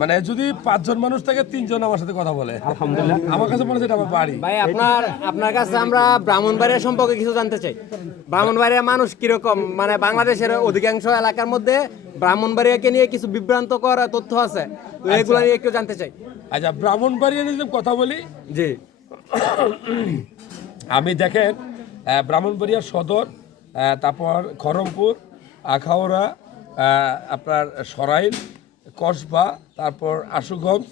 মানে যদি 5 জন মানুষ থাকে 3 জন আমার সাথে কথা বলে, আলহামদুলিল্লাহ। আমার কাছে মনে হচ্ছে এটা আমার বাড়ি। ভাই আপনার কাছে আমরা ব্রাহ্মণবাড়িয়া সম্পর্কে কিছু জানতে চাই। ব্রাহ্মণবাড়িয়া মানুষ কিরকম, মানে বাংলাদেশের অধিকাংশ এলাকার মধ্যে ব্রাহ্মণবাড়িয়াকে নিয়ে কিছু বিভ্রান্তকর তথ্য আছে, তো এগুলো নিয়ে একটু জানতে চাই। আচ্ছা, ব্রাহ্মণবাড়িয়া নিয়ে যদি কথা বলি, জি আমি দেখেন ব্রাহ্মণবাড়িয়া সদর, তারপর খড়মপুর, আখাউড়া, আপনার সরাইল, কসবা, তারপর আশুগঞ্জ,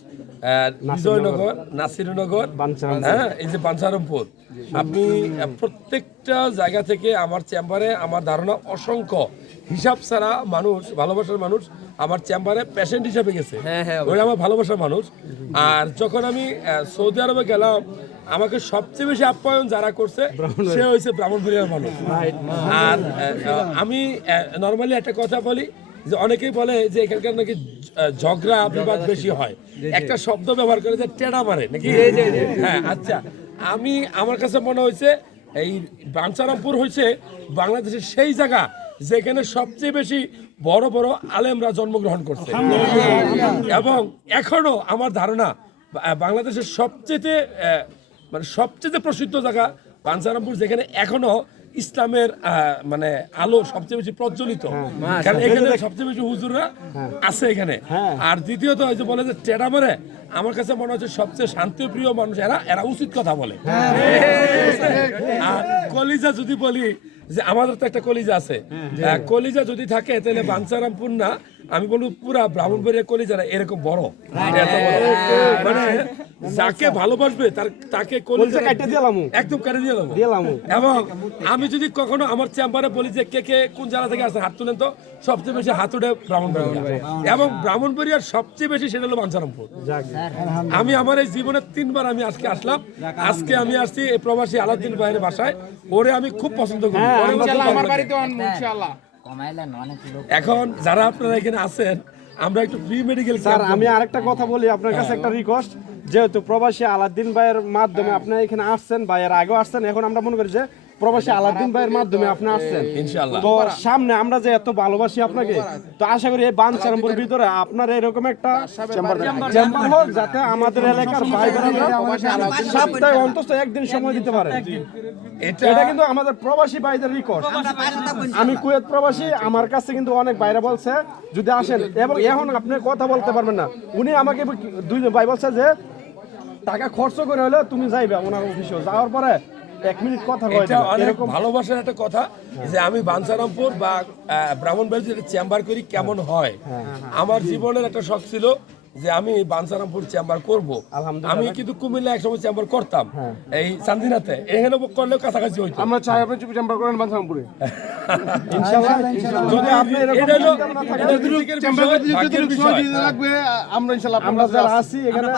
বিজয়নগর, নাসিরনগর, হ্যাঁ, এই যে বাঞ্ছারামপুর, আপনি প্রত্যেকটা জায়গা থেকে আমার চেম্বারে আমার ধারণা অসংখ্য হিসাব ছাড়া মানুষ, ভালোবাসার মানুষ আমার চেম্বারে পেশেন্ট হিসাবে গেছে। ওই আমার ভালোবাসার মানুষ। আর যখন আমি সৌদি আরবে গেলাম, আমাকে সবচেয়ে বেশি আপ্যায়ন যারা করছে সে হয়েছে ব্রাহ্মণবাড়িয়ার মানুষ। আর আমি নর্মালি একটা কথা বলি যে অনেকেই বলে যে এখানকার নাকি ঝগড়া বিবাদ বেশি হয়, একটা শব্দ ব্যবহার করে যে টেড়া মারে নাকি। হ্যাঁ, আচ্ছা, আমার কাছে মনে হয়েছে এই বাঞ্ছারামপুর হয়েছে বাংলাদেশের সেই জায়গা যেখানে সবচেয়ে বেশি বড় বড় আলেমরা জন্মগ্রহণ করছে, এবং এখনো আমার ধারণা বাংলাদেশের সবচেয়ে প্রসিদ্ধ জায়গা বাঞ্ছারামপুর, যেখানে এখনো ইসলামের মানে আলো সবচেয়ে বেশি প্রজ্বলিত, কারণ এখানে সবচেয়ে বেশি হুজুররা আছে এখানে। আর দ্বিতীয়ত যে বলে যে টেড়া মারে, আমার কাছে মনে হচ্ছে সবচেয়ে শান্তিপ্রিয় মানুষ এরা উচিত কথা বলে। আর কলিজা যদি বলি, যে আমাদের তো একটা কলিজা আছে, কলিজা যদি থাকে তাহলে বাঞ্ছারামপুর না, আমি বলবো পুরা ব্রাহ্মণবাড়িয়া কলিজারা এরকম বড়, এত বড়। মানে যাকে ভালোবাসবে তাকে কলিজা একদম কেটে দিয়ে দেবো। এবং আমি যদি কখনো আমার চেম্বারে বলি যে কে কে কোন জায়গা থেকে আসে হাত তুলেন, তো সবচেয়ে বেশি হাত উঠে ব্রাহ্মণবাড়িয়া, এবং ব্রাহ্মণবাড়িয়ার সবচেয়ে বেশি সেটা হলো বাঞ্ছারামপুর। আমি আমার এই জীবনে 3 বার আমি আজকে আসলাম। আজকে আমি আসছি এই প্রবাসী আলাউদ্দিন ভাইয়ের বাসায়, ওরে আমি খুব পছন্দ করি। এখন যারা আপনারা এখানে আছেন, আমরা একটু ফ্রি মেডিকেল। স্যার, আমি আরেকটা কথা বলি, আপনার কাছে একটা রিকোয়েস্ট, যেহেতু প্রবাসী আলাউদ্দিন ভাইয়ের মাধ্যমে আপনি এখানে আসছেন, ভাইয়ের আগেও আসছেন, এখন আমরা মনে করি যে প্রবাসী আলাউদ্দিন ভাইয়ের মাধ্যমে আপনি আসছেন, ইনশাআল্লাহ। তো সামনে আমরা যে এত ভালোবাসি আপনাকে, তো আশা করি এই বাঞ্ছারামপুর ভিতরে আপনার এরকম একটা চেম্বার হোক, যাতে আমাদের এলাকার ভাই বোনেরা সপ্তাহে অন্তত একদিন সময় দিতে পারে। এটা কিন্তু আমাদের প্রবাসী ভাইদের রিকোয়েস্ট। আমি কুয়েত প্রবাসী, আমার কাছে কিন্তু অনেক বাইরে বলছে যদি আসেন, এবং এখন আপনি কথা বলতে পারবেন না, উনি আমাকে 2 ভাই বলছে যে টাকা খরচ করে হলে তুমি যাইবে ওনার অফিসে, যাওয়ার পরে 1 মিনিট কথা কয়। এটা অনেক ভালোবাসার একটা কথা যে আমি বাঞ্ছারামপুর বা ব্রাহ্মণবাড়িয়ার চেম্বার করি কেমন হয়। আমার জীবনের একটা শখ ছিল যে আমি বাঞ্ছারামপুর চেম্বার করব। আমি কিন্তু কুমিল্লা একসময় চেম্বার করতাম, এই চান্দিনাতে, এখানে করলেও কাছাকাছি হইতো। আমরা চাই আপনি চেম্বার করেন বাঞ্ছারামপুরে। যদি আপনি আমরা যারা আছি এখানে